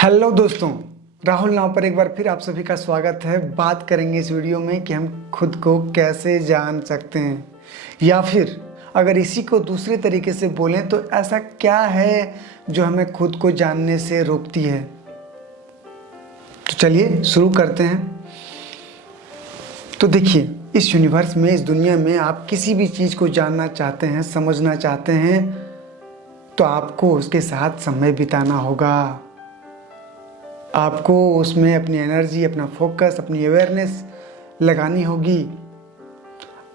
Hello दोस्तों, राहुल नाव पर एक बार फिर आप सभी का स्वागत है। बात करेंगे इस वीडियो में कि हम खुद को कैसे जान सकते हैं, या फिर अगर इसी को दूसरे तरीके से बोलें तो ऐसा क्या है जो हमें खुद को जानने से रोकती है। तो चलिए शुरू करते हैं। तो देखिए, इस यूनिवर्स में, इस दुनिया में आप किसी भी चीज़ को जानना चाहते हैं, समझना चाहते हैं, तो आपको उसके साथ समय बिताना होगा। आपको उसमें अपनी एनर्जी, अपना फोकस, अपनी अवेयरनेस लगानी होगी।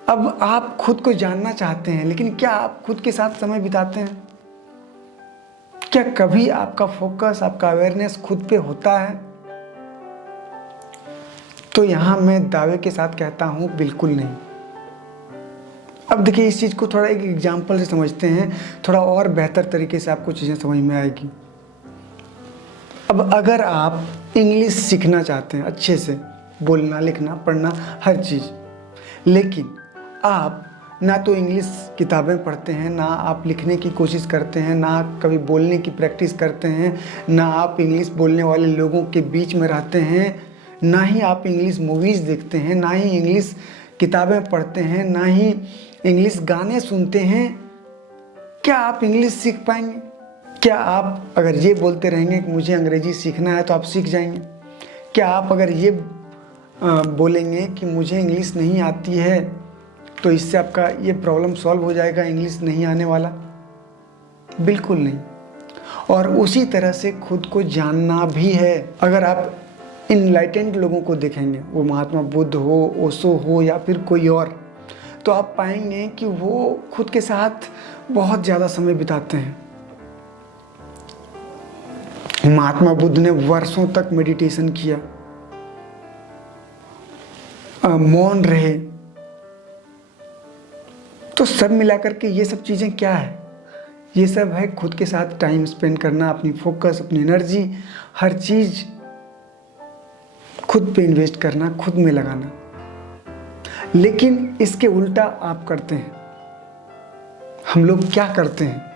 अब आप खुद को जानना चाहते हैं, लेकिन क्या आप खुद के साथ समय बिताते हैं? क्या कभी आपका फोकस, आपका अवेयरनेस खुद पे होता है? तो यहां मैं दावे के साथ कहता हूं, बिल्कुल नहीं। अब देखिए, इस चीज़ को थोड़ा एक एग्जाम्पल से समझते हैं, थोड़ा और बेहतर तरीके से आपको चीज़ें समझ में आएगी। अब अगर आप इंग्लिश सीखना चाहते हैं, अच्छे से बोलना, लिखना, पढ़ना, हर चीज़, लेकिन आप ना तो इंग्लिश किताबें पढ़ते हैं, ना आप लिखने की कोशिश करते हैं, ना कभी बोलने की प्रैक्टिस करते हैं, ना आप इंग्लिश बोलने वाले लोगों के बीच में रहते हैं, ना ही आप इंग्लिश मूवीज़ देखते हैं, ना ही इंग्लिश किताबें पढ़ते हैं, ना ही इंग्लिश गाने सुनते हैं, क्या आप इंग्लिश सीख पाएंगे? क्या आप अगर ये बोलते रहेंगे कि मुझे अंग्रेजी सीखना है, तो आप सीख जाएंगे? क्या आप अगर ये बोलेंगे कि मुझे इंग्लिश नहीं आती है, तो इससे आपका ये प्रॉब्लम सॉल्व हो जाएगा, इंग्लिश नहीं आने वाला? बिल्कुल नहीं। और उसी तरह से खुद को जानना भी है। अगर आप इनलाइटेंड लोगों को देखेंगे, वो महात्मा बुद्ध हो, ओशो हो, या फिर कोई और, तो आप पाएंगे कि वो खुद के साथ बहुत ज़्यादा समय बिताते हैं। महात्मा बुद्ध ने वर्षों तक मेडिटेशन किया, मौन रहे। तो सब मिलाकर के ये सब चीज़ें क्या है? ये सब है खुद के साथ टाइम स्पेंड करना, अपनी फोकस, अपनी एनर्जी, हर चीज़ खुद पे इन्वेस्ट करना, खुद में लगाना। लेकिन इसके उल्टा आप करते हैं। हम लोग क्या करते हैं?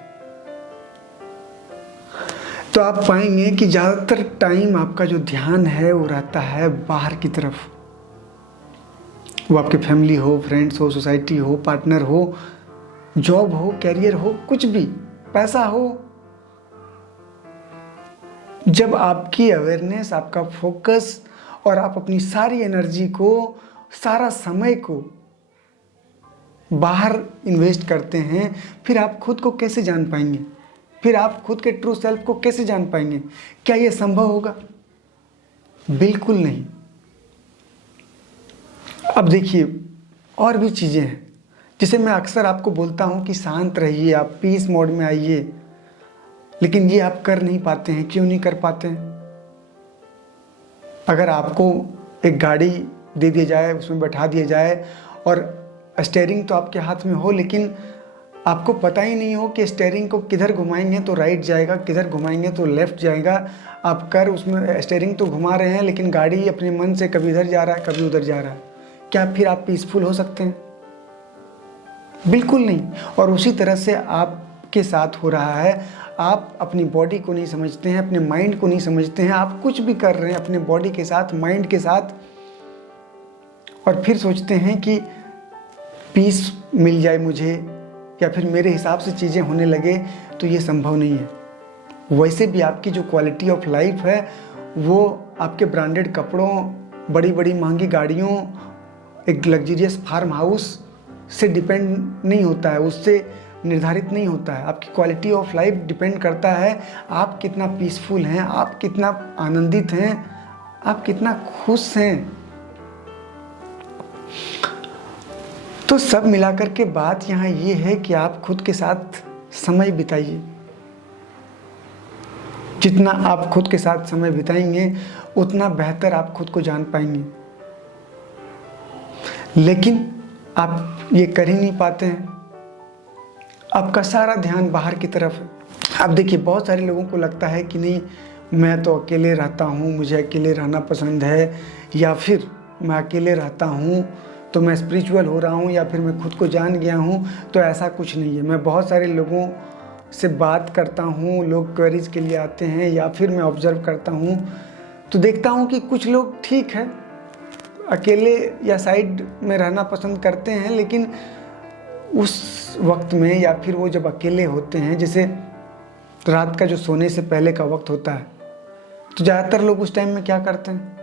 तो आप पाएंगे कि ज़्यादातर टाइम आपका जो ध्यान है वो रहता है बाहर की तरफ। वो आपकी फैमिली हो, फ्रेंड्स हो, सोसाइटी हो, पार्टनर हो, जॉब हो, कैरियर हो, कुछ भी, पैसा हो। जब आपकी अवेयरनेस, आपका फोकस और आप अपनी सारी एनर्जी को, सारा समय को बाहर इन्वेस्ट करते हैं, फिर आप खुद को कैसे जान पाएंगे? फिर आप खुद के ट्रू सेल्फ को कैसे जान पाएंगे? क्या यह संभव होगा? बिल्कुल नहीं। अब देखिए, और भी चीज़ें हैं जिसे मैं अक्सर आपको बोलता हूं कि शांत रहिए, आप पीस मोड में आइए, लेकिन ये आप कर नहीं पाते हैं। क्यों नहीं कर पाते हैं? अगर आपको एक गाड़ी दे दी जाए, उसमें बैठा दिया जाए और स्टीयरिंग तो आपके हाथ में हो, लेकिन आपको पता ही नहीं हो कि स्टीयरिंग को किधर घुमाएंगे तो राइट जाएगा, किधर घुमाएंगे तो लेफ्ट जाएगा। आप कर उसमें स्टीयरिंग तो घुमा रहे हैं, लेकिन गाड़ी अपने मन से कभी इधर जा रहा है, कभी उधर जा रहा है। क्या फिर आप पीसफुल हो सकते हैं? बिल्कुल नहीं। और उसी तरह से आपके साथ हो रहा है। आप अपनी बॉडी को नहीं समझते हैं, अपने माइंड को नहीं समझते हैं। आप कुछ भी कर रहे हैं अपने बॉडी के साथ, माइंड के साथ, और फिर सोचते हैं कि पीस मिल जाए मुझे, या फिर मेरे हिसाब से चीज़ें होने लगे। तो ये संभव नहीं है। वैसे भी आपकी जो क्वालिटी ऑफ लाइफ है वो आपके ब्रांडेड कपड़ों, बड़ी बड़ी महंगी गाड़ियों, एक लग्जरियस फार्म हाउस से डिपेंड नहीं होता है, उससे निर्धारित नहीं होता है। आपकी क्वालिटी ऑफ लाइफ डिपेंड करता है आप कितना पीसफुल हैं, आप कितना आनंदित हैं, आप कितना खुश हैं। तो सब मिलाकर के बात यहाँ ये है कि आप खुद के साथ समय बिताइए। जितना आप खुद के साथ समय बिताएंगे, उतना बेहतर आप खुद को जान पाएंगे। लेकिन आप ये कर ही नहीं पाते हैं। आपका सारा ध्यान बाहर की तरफ है। अब देखिए, बहुत सारे लोगों को लगता है कि नहीं, मैं तो अकेले रहता हूँ, मुझे अकेले रहना पसंद है, या फिर मैं अकेले रहता हूँ तो मैं स्पिरिचुअल हो रहा हूँ, या फिर मैं खुद को जान गया हूँ। तो ऐसा कुछ नहीं है। मैं बहुत सारे लोगों से बात करता हूँ, लोग क्वेरीज के लिए आते हैं या फिर मैं ऑब्जर्व करता हूँ तो देखता हूँ कि कुछ लोग ठीक है, अकेले या साइड में रहना पसंद करते हैं, लेकिन उस वक्त में या फिर वो जब अकेले होते हैं, जैसे रात का जो सोने से पहले का वक्त होता है, तो ज़्यादातर लोग उस टाइम में क्या करते हैं,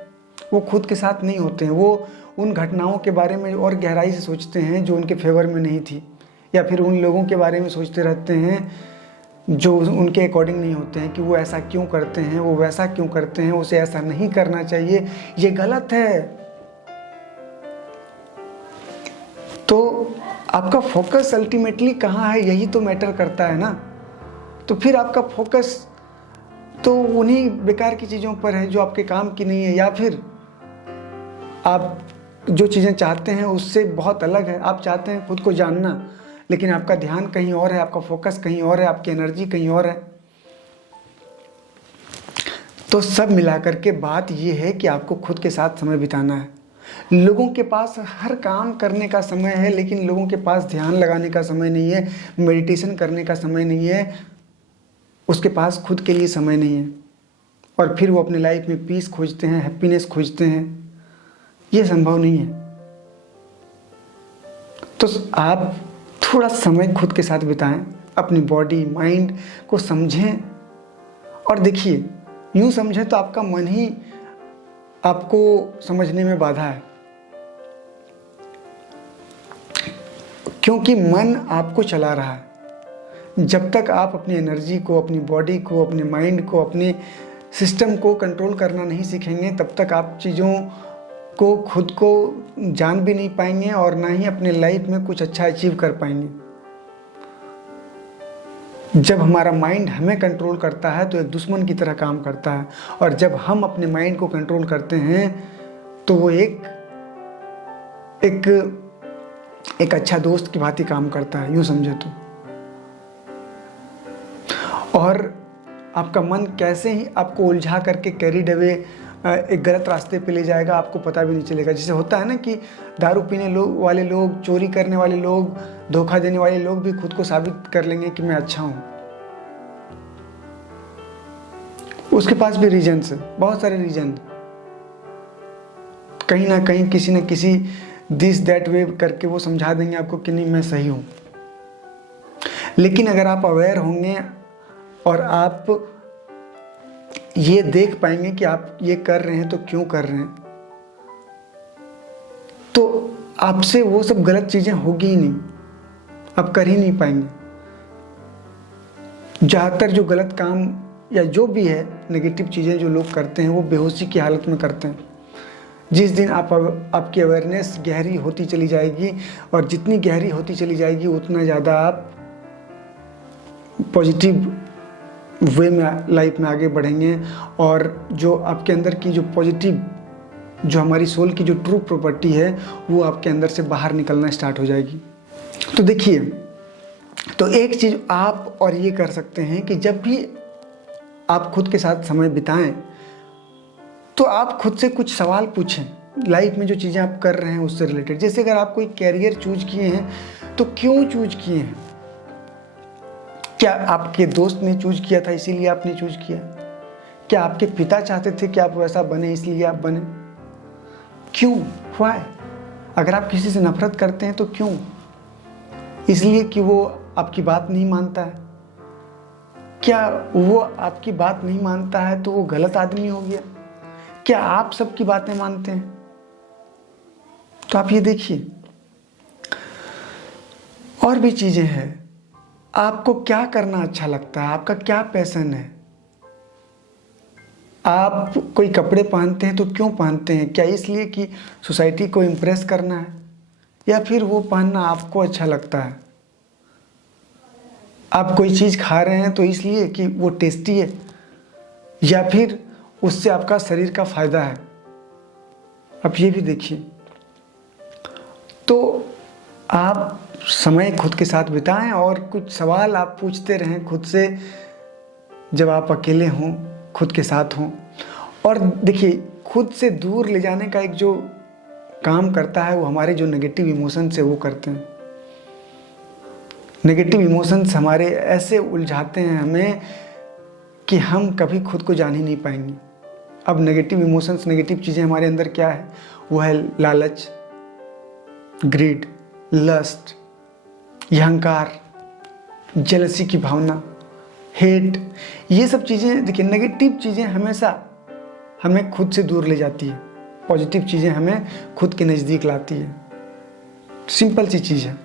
वो खुद के साथ नहीं होते हैं, वो उन घटनाओं के बारे में और गहराई से सोचते हैं जो उनके फेवर में नहीं थी, या फिर उन लोगों के बारे में सोचते रहते हैं जो उनके अकॉर्डिंग नहीं होते हैं, कि वो ऐसा क्यों करते हैं, वो वैसा क्यों करते हैं, उसे ऐसा नहीं करना चाहिए, ये गलत है। तो आपका फोकस अल्टीमेटली कहाँ है, यही तो मैटर करता है ना। तो फिर आपका फोकस तो उन्हीं बेकार की चीज़ों पर है जो आपके काम की नहीं है, या फिर आप जो चीज़ें चाहते हैं उससे बहुत अलग है। आप चाहते हैं खुद को जानना, लेकिन आपका ध्यान कहीं और है, आपका फोकस कहीं और है, आपकी एनर्जी कहीं और है। तो सब मिलाकर के बात ये है कि आपको खुद के साथ समय बिताना है। लोगों के पास हर काम करने का समय है, लेकिन लोगों के पास ध्यान लगाने का समय नहीं है, मेडिटेशन करने का समय नहीं है, उसके पास खुद के लिए समय नहीं है, और फिर वो अपने लाइफ में पीस खोजते हैं, हैप्पीनेस खोजते हैं। ये संभव नहीं है। तो आप थोड़ा समय खुद के साथ बिताएं, अपनी बॉडी माइंड को समझें, और देखिए यूँ समझें तो आपका मन ही आपको समझने में बाधा है, क्योंकि मन आपको चला रहा है। जब तक आप अपनी एनर्जी को, अपनी बॉडी को, अपने माइंड को, अपने सिस्टम को कंट्रोल करना नहीं सीखेंगे, तब तक आप चीज़ों को, खुद को जान भी नहीं पाएंगे और ना ही अपने लाइफ में कुछ अच्छा अचीव कर पाएंगे। जब हमारा माइंड हमें कंट्रोल करता है तो एक दुश्मन की तरह काम करता है, और जब हम अपने माइंड को कंट्रोल करते हैं तो वो एक अच्छा दोस्त की भांति काम करता है, यूँ समझे तो। और आपका मन कैसे ही आपको उलझा करके कैरीड अवे एक गलत रास्ते पे ले जाएगा, आपको पता भी नहीं चलेगा। जैसे होता है ना कि दारू पीने वाले लोग, चोरी करने वाले लोग, धोखा देने वाले लोग भी खुद को साबित कर लेंगे कि मैं अच्छा हूँ। उसके पास भी रीजन्स है, बहुत सारे रीजन, कहीं ना कहीं किसी न किसी दिस दैट वे करके वो समझा देंगे आपको कि नहीं मैं सही हूँ। लेकिन अगर आप अवेयर होंगे और आप ये देख पाएंगे कि आप ये कर रहे हैं तो क्यों कर रहे हैं, तो आपसे वो सब गलत चीज़ें होगी ही नहीं, आप कर ही नहीं पाएंगे। ज़्यादातर जो गलत काम या जो भी है नेगेटिव चीज़ें जो लोग करते हैं वो बेहोशी की हालत में करते हैं। जिस दिन आपकी अवेयरनेस गहरी होती चली जाएगी, और जितनी गहरी होती चली जाएगी उतना ज़्यादा आप पॉजिटिव वे में लाइफ में आगे बढ़ेंगे, और जो आपके अंदर की जो पॉजिटिव, जो हमारी सोल की जो ट्रू प्रॉपर्टी है वो आपके अंदर से बाहर निकलना स्टार्ट हो जाएगी। तो देखिए, तो एक चीज़ आप और ये कर सकते हैं कि जब भी आप खुद के साथ समय बिताएं तो आप खुद से कुछ सवाल पूछें लाइफ में जो चीज़ें आप कर रहे हैं उससे रिलेटेड। जैसे अगर आप कोई कैरियर चूज किए हैं तो क्यों चूज किए हैं? क्या आपके दोस्त ने चूज किया था इसीलिए आपने चूज किया? क्या आपके पिता चाहते थे कि आप वैसा बने इसलिए आप बने? क्यों? व्हाई? अगर आप किसी से नफरत करते हैं तो क्यों? इसलिए कि वो आपकी बात नहीं मानता है? क्या वो आपकी बात नहीं मानता है तो वो गलत आदमी हो गया? क्या आप सबकी बातें मानते हैं? तो आप ये देखिए, और भी चीजें हैं। आपको क्या करना अच्छा लगता है? आपका क्या पैशन है? आप कोई कपड़े पहनते हैं तो क्यों पहनते हैं? क्या इसलिए कि सोसाइटी को इम्प्रेस करना है, या फिर वो पहनना आपको अच्छा लगता है? आप कोई चीज़ खा रहे हैं तो इसलिए कि वो टेस्टी है, या फिर उससे आपका शरीर का फायदा है? आप ये भी देखिए। तो आप समय खुद के साथ बिताएं और कुछ सवाल आप पूछते रहें खुद से जब आप अकेले हों, खुद के साथ हों। और देखिए, खुद से दूर ले जाने का एक जो काम करता है वो हमारे जो नेगेटिव इमोशंस है वो करते हैं। नेगेटिव इमोशंस हमारे ऐसे उलझाते हैं हमें कि हम कभी खुद को जान ही नहीं पाएंगे। अब नेगेटिव इमोशंस, नेगेटिव चीज़ें हमारे अंदर क्या है? वो है लालच, ग्रीड, लस्ट, अहंकार, जेलसी की भावना, हेट। ये सब चीज़ें, देखिए, नेगेटिव चीज़ें हमेशा हमें खुद से दूर ले जाती है, पॉजिटिव चीज़ें हमें खुद के नज़दीक लाती है। सिंपल सी चीज़ है।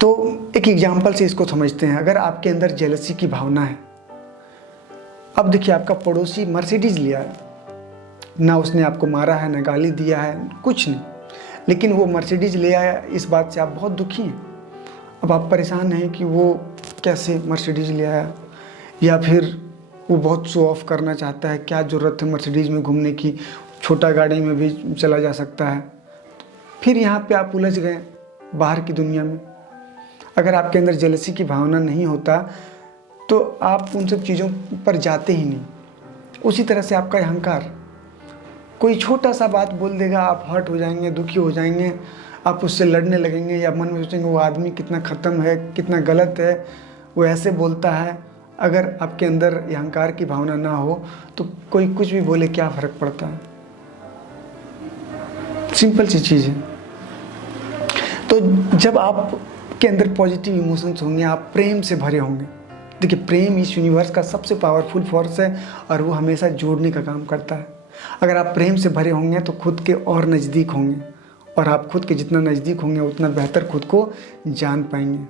तो एक एग्जाम्पल से इसको समझते हैं। अगर आपके अंदर जेलसी की भावना है, अब देखिए, आपका पड़ोसी मर्सिडीज लिया है, ना उसने आपको मारा है, ना गाली दिया है, कुछ नहीं, लेकिन वो मर्सिडीज ले आया, इस बात से आप बहुत दुखी हैं। अब आप परेशान हैं कि वो कैसे मर्सिडीज ले आया, या फिर वो बहुत शो ऑफ करना चाहता है, क्या ज़रूरत है मर्सिडीज में घूमने की, छोटा गाड़ी में भी चला जा सकता है। फिर यहाँ पे आप उलझ गए बाहर की दुनिया में। अगर आपके अंदर जेलसी की भावना नहीं होता तो आप उन सब चीज़ों पर जाते ही नहीं। उसी तरह से आपका अहंकार, कोई छोटा सा बात बोल देगा, आप हर्ट हो जाएंगे, दुखी हो जाएंगे, आप उससे लड़ने लगेंगे, या मन में सोचेंगे वो आदमी कितना ख़त्म है, कितना गलत है, वो ऐसे बोलता है। अगर आपके अंदर अहंकार की भावना ना हो तो कोई कुछ भी बोले, क्या फ़र्क पड़ता है? सिंपल सी चीज़ है। तो जब आपके अंदर पॉजिटिव इमोशंस होंगे, आप प्रेम से भरे होंगे। देखिए, प्रेम इस यूनिवर्स का सबसे पावरफुल फोर्स है और वो हमेशा जोड़ने का काम करता है। अगर आप प्रेम से भरे होंगे तो खुद के और नज़दीक होंगे, और आप खुद के जितना नज़दीक होंगे उतना बेहतर खुद को जान पाएंगे।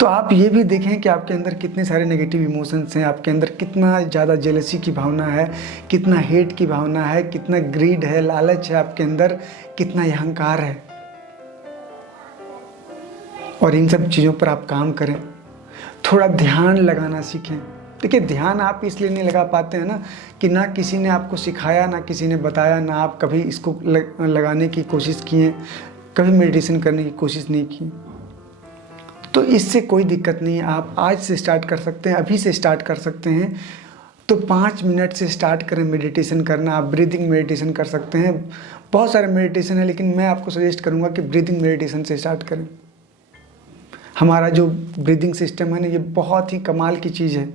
तो आप ये भी देखें कि आपके अंदर कितने सारे नेगेटिव इमोशंस हैं, आपके अंदर कितना ज़्यादा जेलसी की भावना है, कितना हेट की भावना है, कितना ग्रीड है, लालच है आपके अंदर, कितना अहंकार है। और इन सब चीज़ों पर आप काम करें, थोड़ा ध्यान लगाना सीखें। देखिए, ध्यान आप इसलिए नहीं लगा पाते हैं ना कि ना किसी ने आपको सिखाया, ना किसी ने बताया, ना आप कभी इसको लगाने की कोशिश किए, कभी मेडिटेशन करने की कोशिश नहीं की। तो इससे कोई दिक्कत नहीं है, आप आज से स्टार्ट कर सकते हैं, अभी से स्टार्ट कर सकते हैं। तो 5 मिनट से स्टार्ट करें मेडिटेशन करना। आप ब्रीदिंग मेडिटेशन कर सकते हैं, बहुत सारे मेडिटेशन है, लेकिन मैं आपको सजेस्ट करूँगा कि ब्रीदिंग मेडिटेशन से स्टार्ट करें। हमारा जो ब्रीदिंग सिस्टम है ना, ये बहुत ही कमाल की चीज़ है,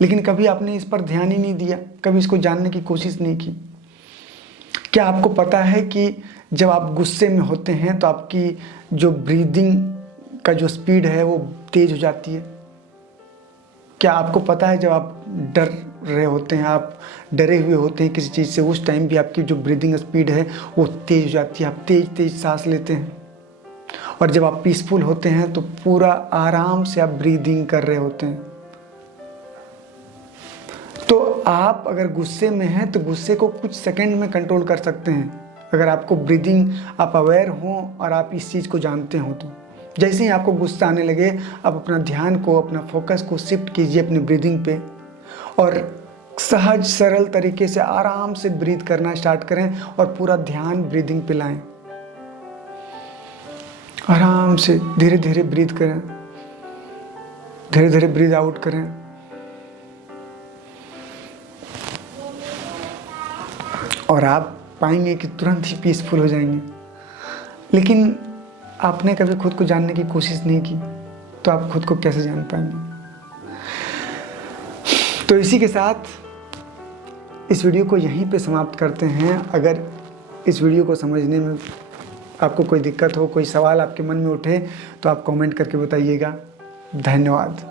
लेकिन कभी आपने इस पर ध्यान ही नहीं दिया, कभी इसको जानने की कोशिश नहीं की। क्या आपको पता है कि जब आप गुस्से में होते हैं तो आपकी जो ब्रीदिंग का जो स्पीड है वो तेज हो जाती है? क्या आपको पता है जब आप डर रहे होते हैं, आप डरे हुए होते हैं किसी चीज़ से, उस टाइम भी आपकी जो ब्रीदिंग स्पीड है वो तेज हो जाती है, आप तेज तेज सांस लेते हैं। और जब आप पीसफुल होते हैं तो पूरा आराम से आप ब्रीदिंग कर रहे होते हैं। तो आप अगर गुस्से में हैं तो गुस्से को कुछ सेकंड में कंट्रोल कर सकते हैं, अगर आपको ब्रीदिंग, आप अवेयर हों और आप इस चीज़ को जानते हो। तो जैसे ही आपको गुस्सा आने लगे, आप अपना ध्यान को, अपना फोकस को शिफ्ट कीजिए अपनी ब्रीदिंग पे, और सहज सरल तरीके से आराम से ब्रीथ करना स्टार्ट करें और पूरा ध्यान ब्रीदिंग पे लाएं। आराम से धीरे धीरे ब्रीथ करें, धीरे धीरे ब्रीथ आउट करें। और आप पाएंगे कि तुरंत ही पीसफुल हो जाएंगे। लेकिन आपने कभी खुद को जानने की कोशिश नहीं की तो आप खुद को कैसे जान पाएंगे? तो इसी के साथ इस वीडियो को यहीं पे समाप्त करते हैं। अगर इस वीडियो को समझने में आपको कोई दिक्कत हो, कोई सवाल आपके मन में उठे तो आप कमेंट करके बताइएगा। धन्यवाद।